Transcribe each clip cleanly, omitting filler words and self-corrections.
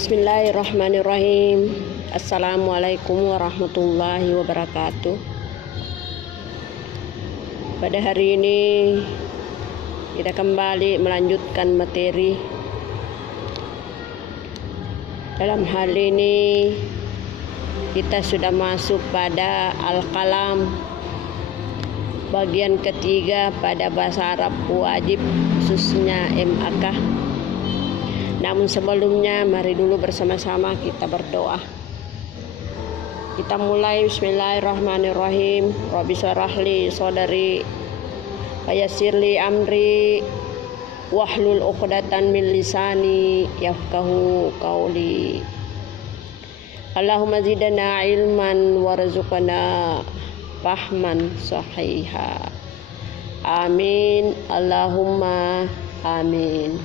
Bismillahirrahmanirrahim. Assalamualaikum warahmatullahi wabarakatuh. Pada hari ini kita kembali melanjutkan materi. Dalam hal ini kita sudah masuk pada Al-Qalam, bagian ketiga pada bahasa Arab wajib, khususnya MAK. Namun sebelumnya mari dulu bersama-sama kita berdoa. Kita mulai. Bismillahirrahmanirrahim. Rabbi syrahli sadri wa yassirli amri wahlul 'uqdatam min lisani yafqahu qawli. Allahumma zidna ilman warzuqna fahman sahiha. Amin. Allahumma amin.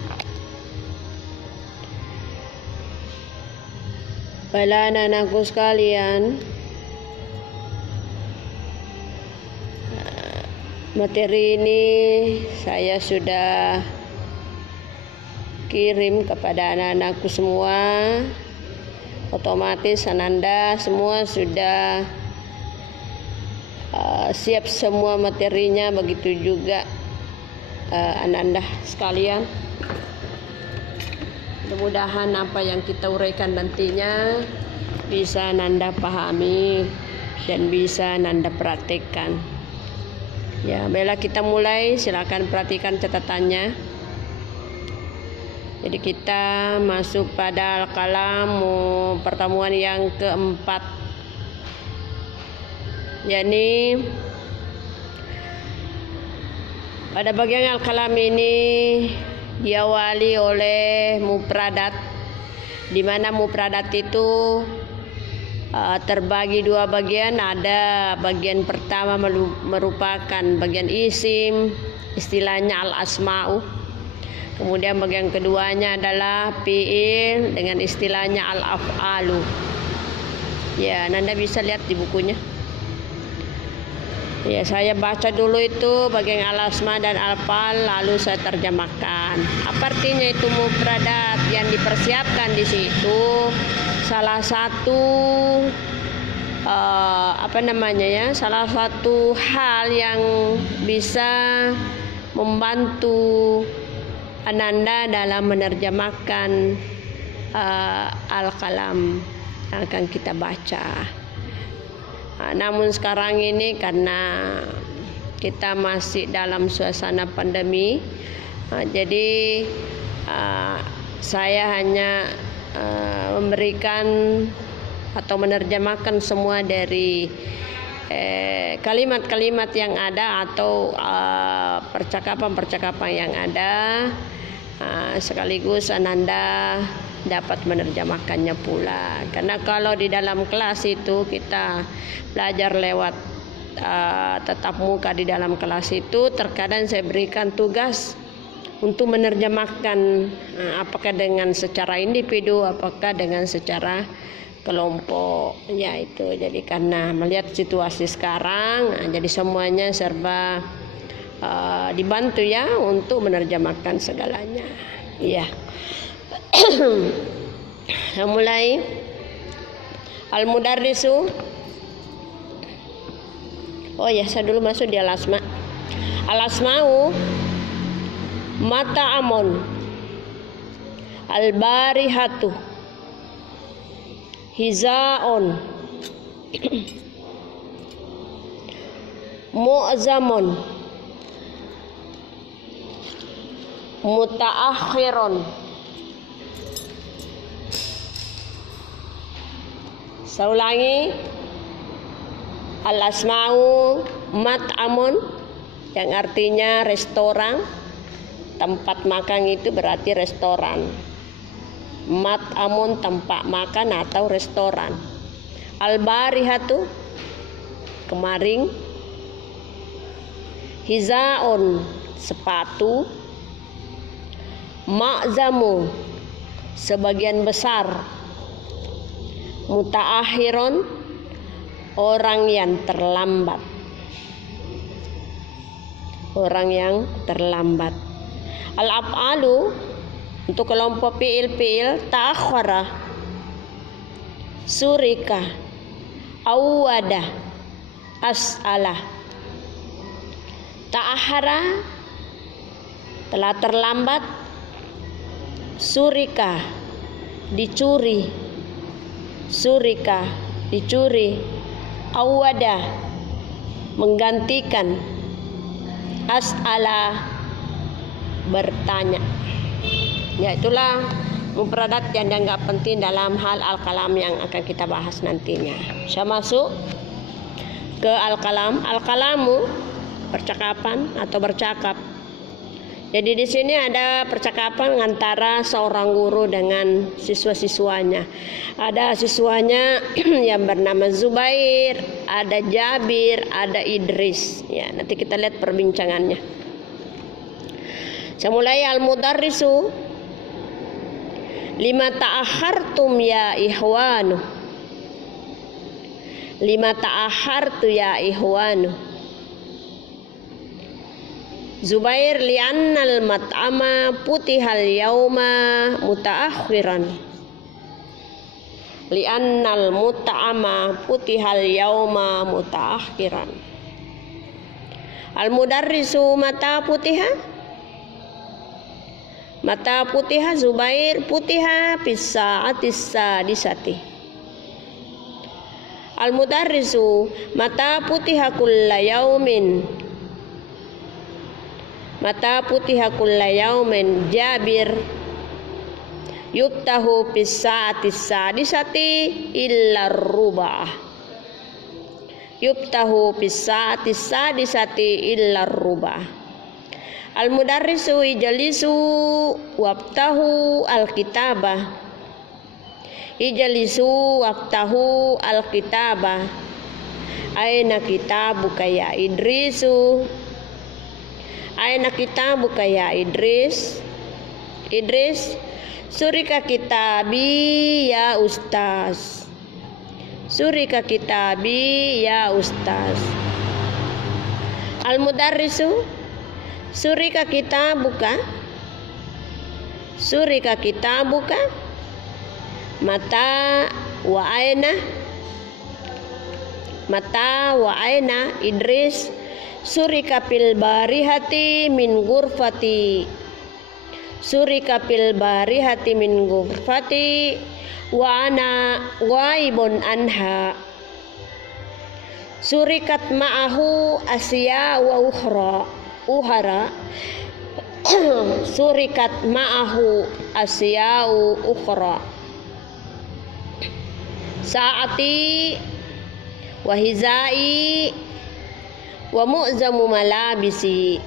Baiklah anak-anakku sekalian, materi ini saya sudah kirim kepada anak-anakku semua. Otomatis Ananda semua sudah siap semua materinya, begitu juga Ananda sekalian. Mudah-mudahan apa yang kita uraikan nantinya bisa Nanda pahami dan bisa Nanda praktekkan. Ya, baiklah kita mulai. Silakan perhatikan catatannya. Jadi kita masuk pada Al-Qalam, pertemuan yang keempat. Yakni pada bagian Al-Qalam ini diawali oleh mufradat, di mana mufradat itu terbagi dua bagian. Ada bagian pertama merupakan bagian isim, istilahnya al-asma'u. Kemudian bagian keduanya adalah fi'il dengan istilahnya al-af'alu. Ya, Anda bisa lihat di bukunya. Ya, saya baca dulu itu bagian al-asma dan al-fal, lalu saya terjemahkan. Apa artinya itu mufradat? Yang dipersiapkan di situ salah satu salah satu hal yang bisa membantu Ananda dalam menerjemahkan Al-Qalam yang akan kita baca. Namun sekarang ini karena kita masih dalam suasana pandemi, jadi saya hanya memberikan atau menerjemahkan semua dari kalimat-kalimat yang ada atau percakapan-percakapan yang ada, sekaligus Ananda dapat menerjemahkannya pula. Karena kalau di dalam kelas itu kita belajar lewat tatap muka, di dalam kelas itu terkadang saya berikan tugas untuk menerjemahkan, apakah dengan secara individu, apakah dengan secara kelompok. Ya itu, jadi karena melihat situasi sekarang, jadi semuanya serba dibantu ya untuk menerjemahkan segalanya. Ya. Mulai al-mudarrisu. Oh ya, saya dulu masuk di al-asma. Al-asma'u mata'amun, al-barihatu, hizaun, mu'zamun, muta'akhirun. Saya ulangi. Al-asma'u mat'amun, yang artinya restoran, tempat makan itu berarti restoran. Mat'amun, tempat makan atau restoran. Al-barihatu, kemarin. Hizaun, sepatu. Ma'zamu, sebagian besar. Muta'akhirun, orang yang terlambat. Orang yang terlambat. Al-af'alu, untuk kelompok fi'il ta'akhara, surika, awwada, as'ala. Ta'ahara, telah terlambat. Surika, dicuri. Surika, dicuri. Awwada, menggantikan. As'ala, bertanya. Ya, itulah mufradat yang dianggap penting dalam hal al-kalam yang akan kita bahas nantinya. Saya masuk ke al-kalam. Al-kalamu, percakapan atau bercakap. Jadi di sini ada percakapan antara seorang guru dengan siswa-siswanya. Ada siswanya yang bernama Zubair, ada Jabir, ada Idris. Ya, nanti kita lihat perbincangannya. Saya mulai. Al-mudarrisu, lima ta'akhartum ya ihwanu. Lima ta'akhartu ya ihwanu. Zubair, li'annal mat'ama putihal yauma muta'akhiran. Li'annal mut'ama putihal yauma muta'akhiran. Al-mudarrisu, mata putiha? Mata putiha Zubair, putiha pisa'atis sadisati. Al-mudarrisu, mata putiha kulla yaumin. Mata putiha kulla yaumin. Jabir, yubtahu pisa'atis sadisati illa rubah. Yubtahu pisa'atis sadisati illa rubah. Al-mudarrisu, ijalisu wabtahu al-kitabah. Ijalisu wabtahu al-kitabah. Aina kitabuka ya Idrisu. Aina kitabuka ya Idris. Idris, surika kitabi ya ustaz. Surika kitabi ya ustaz. Al-mudarrisu, surika kitabuka. Surika kitabuka. Mata wa aina. Mata wa aina. Idris, surika pil barihati min ghurfati. Surika pil barihati min ghurfati wa ana ghaibun anha. Surikat ma'ahu asya wa uhara. Surikat ma'ahu asya'u ukhra. Sa'ati wa hizai wa mu'zamu malabisi.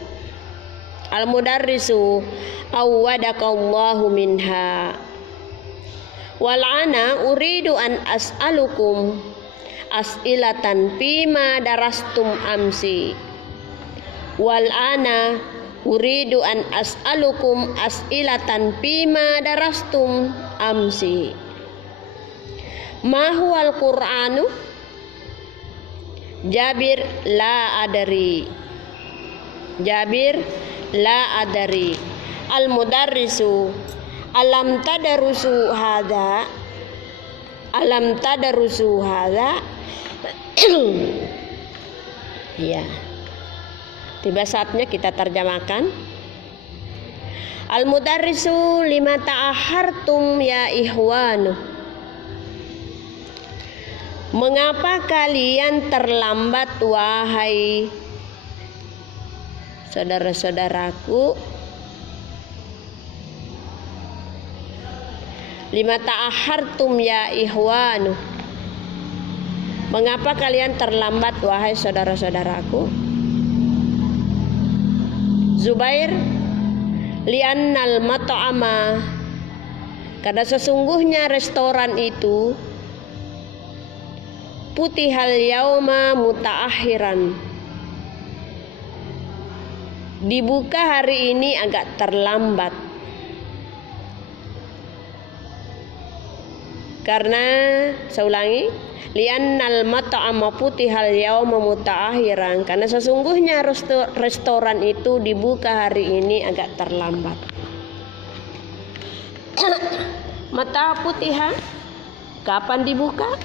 Al-mudarrisu, awwadakallahu minha. Wal ana uridu an as'alukum as'ilatan fima darastum amsi. Wal ana uridu an as'alukum as'ilatan fima darastum amsi. Ma huwal Qur'anu? Jabir, la adari. Jabir, la adari. Al-mudarrisu, alam tadarusu hadha? Alam tadarusu hadha? Ya. Tiba saatnya kita terjemahkan. Al-mudarrisu, lima ta'akhartum ya ihwanu. Mengapa kalian terlambat wahai saudara-saudaraku? Lima ta'akhartum ya ihwanu. Mengapa kalian terlambat wahai saudara-saudaraku? Zubair, li'annal mat'ama, karena sesungguhnya restoran itu putihal yauma mutaakhiran, dibuka hari ini agak terlambat. Karena saya ulangi, li'annal mat'ama putihal yauma mutaakhiran, karena sesungguhnya restoran itu dibuka hari ini agak terlambat. Mata putiha, Kapan dibuka?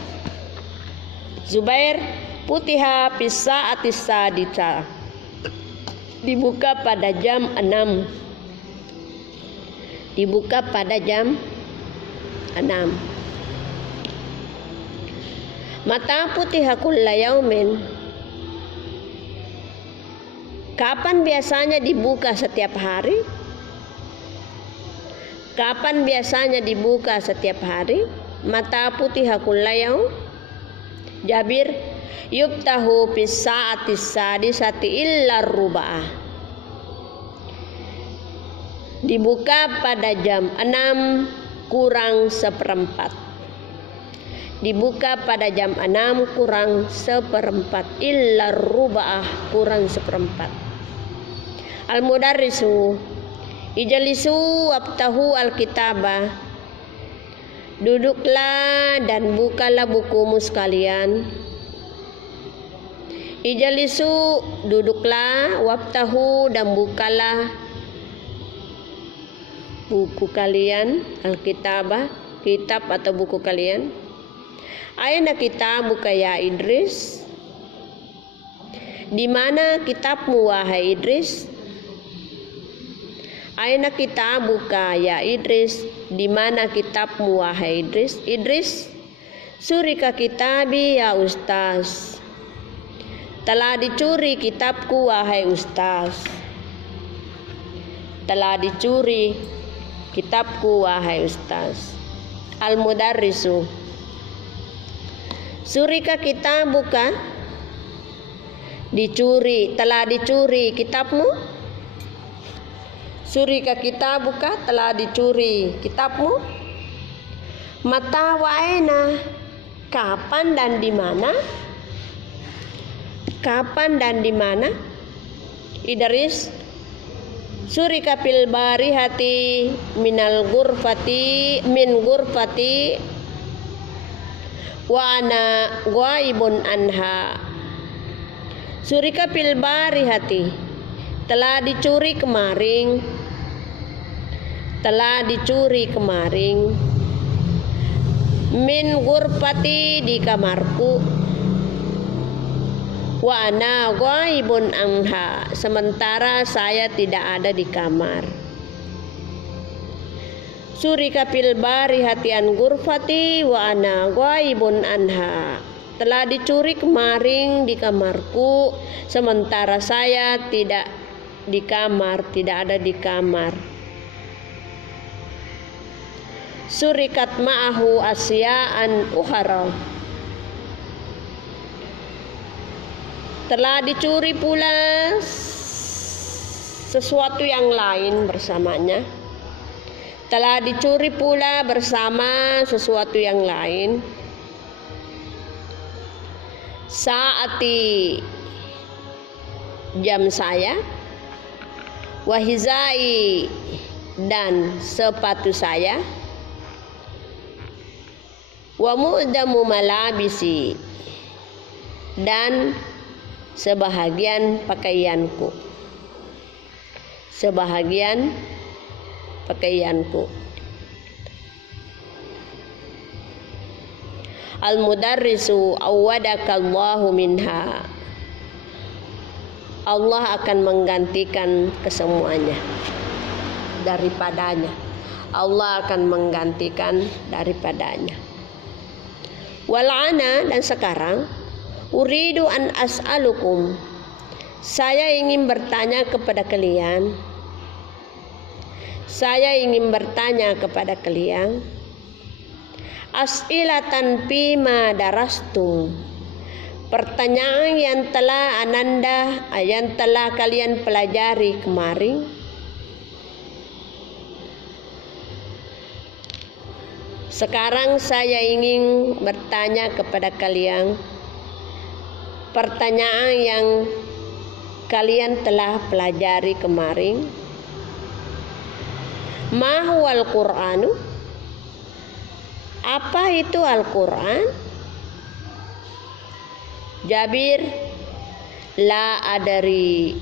Zubair, futiha fis sa'atis sadisa. Dibuka pada jam 6. Dibuka pada jam 6. Mata futiha kulla yaumin. Kapan biasanya dibuka setiap hari? Kapan biasanya dibuka setiap hari? Mata futiha kulla yaum. Jabir, yuftahu fis sa'atis sadisati illa ruba'ah. Dibuka pada jam 6 kurang seperempat. Dibuka pada jam 6 kurang seperempat. Illa ruba'ah, kurang seperempat. Al-mudarrisu, ijlisu waftahu al-kitabah. Duduklah dan bukalah bukumu sekalian. Ijlisu, duduklah, waftahu, dan bukalah buku kalian, al-kitabah, kitab atau buku kalian. Aina kitabuka ya Idris? Di mana kitabmu wahai Idris? Aina kitabuka ya Idris? Di mana kitabmu wahai Idris? Idris, surika kitabi ya Ustaz. Telah dicuri kitabku wahai Ustaz. Telah dicuri kitabku wahai Ustaz. Al-mudarrisu, surika kitabuka? Dicuri, telah dicuri kitabmu? Surika kitabuka? Telah dicuri kitabmu? Mata wa aina? Kapan dan di mana? Kapan dan di mana? Idris, surika fil barihati minal ghurfati min ghurfati wa ana ghaibun anha. Surika fil barihati, telah dicuri kemarin. Telah dicuri kemarin. Min ghurfati, di kamarku. Wa ana ghaibun anha, sementara saya tidak ada di kamar. Surika fil barihati an ghurfati wa ana ghaibun anha. Telah dicuri kemarin di kamarku, sementara saya tidak di kamar, tidak ada di kamar. Surikat ma'ahu asya'an ukhara. Telah dicuri pula sesuatu yang lain bersamanya. Telah dicuri pula bersama sesuatu yang lain. Saati, jam saya. Wahizai, dan sepatu saya. Wa mu'damu malabisi, dan sebahagian pakaianku. Sebahagian pakaianku. Al-mudarrisu awwadakallahu minha. Allah akan menggantikan kesemuanya daripadanya. Allah akan menggantikan daripadanya. Wal'ana, dan sekarang uridu an as'alukum, saya ingin bertanya kepada kalian. Saya ingin bertanya kepada kalian. As'ilatan fima darastum, pertanyaan yang telah yang telah kalian pelajari kemarin. Sekarang saya ingin bertanya kepada kalian pertanyaan yang kalian telah pelajari kemarin. Ma huwal Qur'anu? Apa itu Al-Qur'an? Jabir, la adari,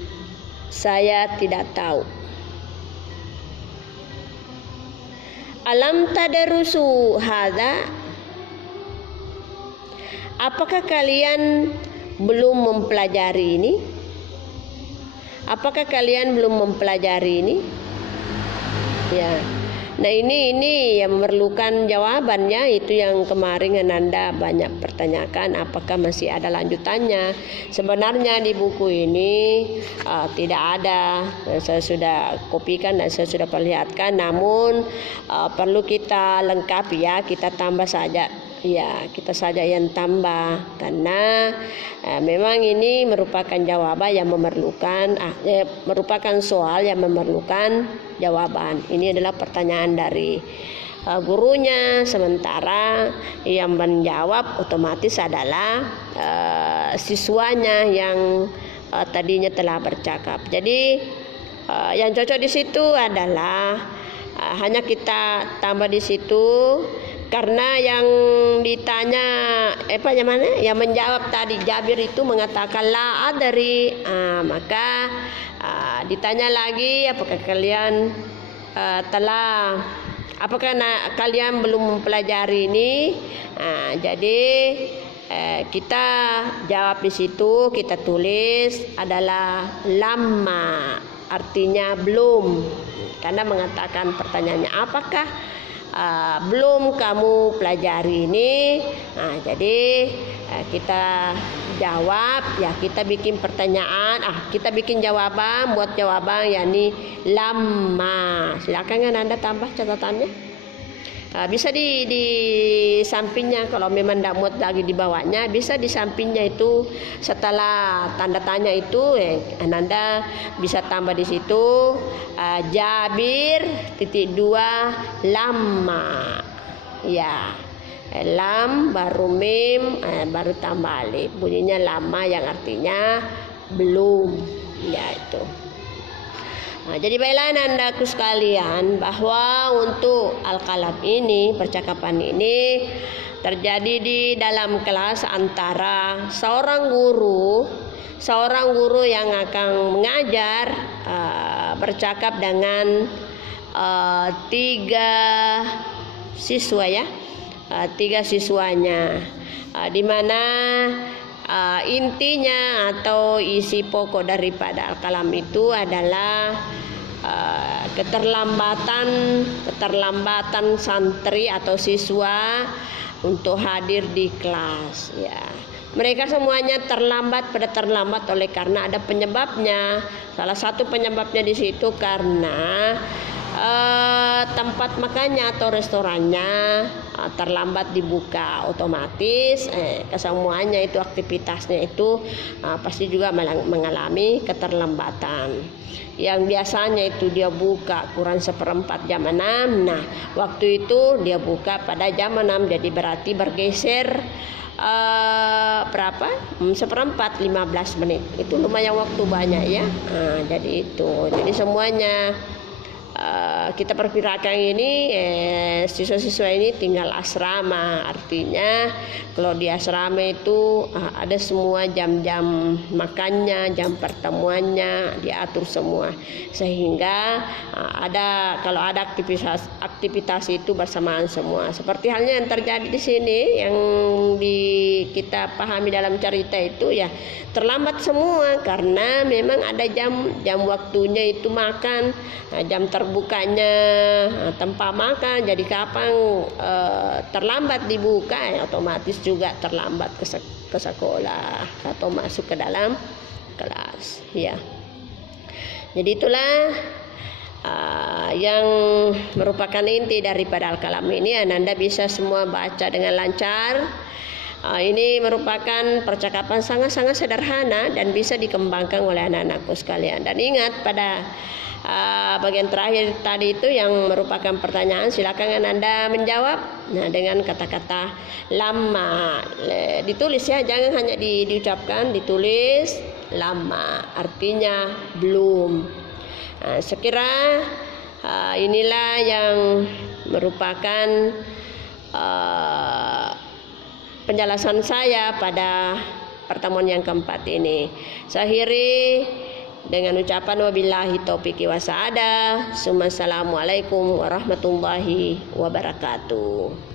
saya tidak tahu. Alam tadarusu hadza? Apakah kalian belum mempelajari ini? Apakah kalian belum mempelajari ini? Ya. Nah, ini yang memerlukan jawabannya. Itu yang kemarin Ananda banyak pertanyakan, apakah masih ada lanjutannya. Sebenarnya di buku ini tidak ada. Saya sudah kopikan dan saya sudah perlihatkan, namun perlu kita lengkapi ya, kita tambah saja. Ya, kita saja yang tambah karena memang ini merupakan jawaban yang memerlukan merupakan soal yang memerlukan jawaban. Ini adalah pertanyaan dari gurunya, sementara yang menjawab otomatis adalah siswanya yang tadinya telah bercakap. Jadi yang cocok di situ adalah hanya kita tambah di situ. Karena yang ditanya yang menjawab tadi Jabir itu mengatakan la adri, maka ditanya lagi apakah kalian kalian belum mempelajari ini. Jadi kita jawab di situ, kita tulis adalah lama, artinya belum, karena mengatakan pertanyaannya apakah belum kamu pelajari ini. Jadi kita jawab ya, kita bikin pertanyaan, kita bikin jawaban, buat jawaban yakni lama. Silakan kan Anda tambah catatannya. Bisa di sampingnya, kalau memang tidak muat lagi di bawahnya, bisa di sampingnya itu setelah tanda tanya itu Anda bisa tambah di situ Jabir _2 lama. Ya, lam baru mim baru tambah alif, bunyinya lama yang artinya belum. Ya itu. Jadi baiklah Anandaku sekalian, bahwa untuk al-kalam ini, percakapan ini terjadi di dalam kelas antara seorang guru yang akan mengajar bercakap dengan 3 siswa ya, 3 siswanya, di mana intinya atau isi pokok daripada al-kalam itu adalah keterlambatan santri atau siswa untuk hadir di kelas ya. Mereka semuanya terlambat oleh karena ada penyebabnya. Salah satu penyebabnya di situ karena tempat makannya atau restorannya terlambat dibuka, otomatis kesemuanya itu aktivitasnya itu pasti juga mengalami keterlambatan. Yang biasanya itu dia buka kurang 1/4 jam 6. Nah, waktu itu dia buka pada jam 6, jadi berarti bergeser berapa? 1/4, 15 menit. Itu lumayan waktu banyak ya. Jadi itu. Jadi semuanya kita perkirakan ini siswa-siswa ini tinggal asrama. Artinya kalau di asrama itu ada semua jam-jam makannya, jam pertemuannya diatur semua, sehingga kalau ada aktivitas itu bersamaan semua. Seperti halnya yang terjadi di sini, yang kita pahami dalam cerita itu ya, terlambat semua karena memang ada jam waktunya itu makan, jam terbukanya tempat makan. Jadi kapan terlambat dibuka otomatis juga terlambat ke sekolah atau masuk ke dalam kelas ya. Jadi itulah yang merupakan inti daripada al-kalam ini. Anda bisa semua baca dengan lancar. Ini merupakan percakapan sangat-sangat sederhana dan bisa dikembangkan oleh anak-anakku sekalian. Dan ingat pada bagian terakhir tadi itu yang merupakan pertanyaan, silakan Anda menjawab dengan kata-kata lama. Ditulis ya, jangan hanya diucapkan, ditulis lama, artinya belum. Sekira inilah yang merupakan penjelasan saya pada pertemuan yang keempat ini. Saya akhiri dengan ucapan wabillahi taufiq wa sa'adah. Assalamualaikum warahmatullahi wabarakatuh.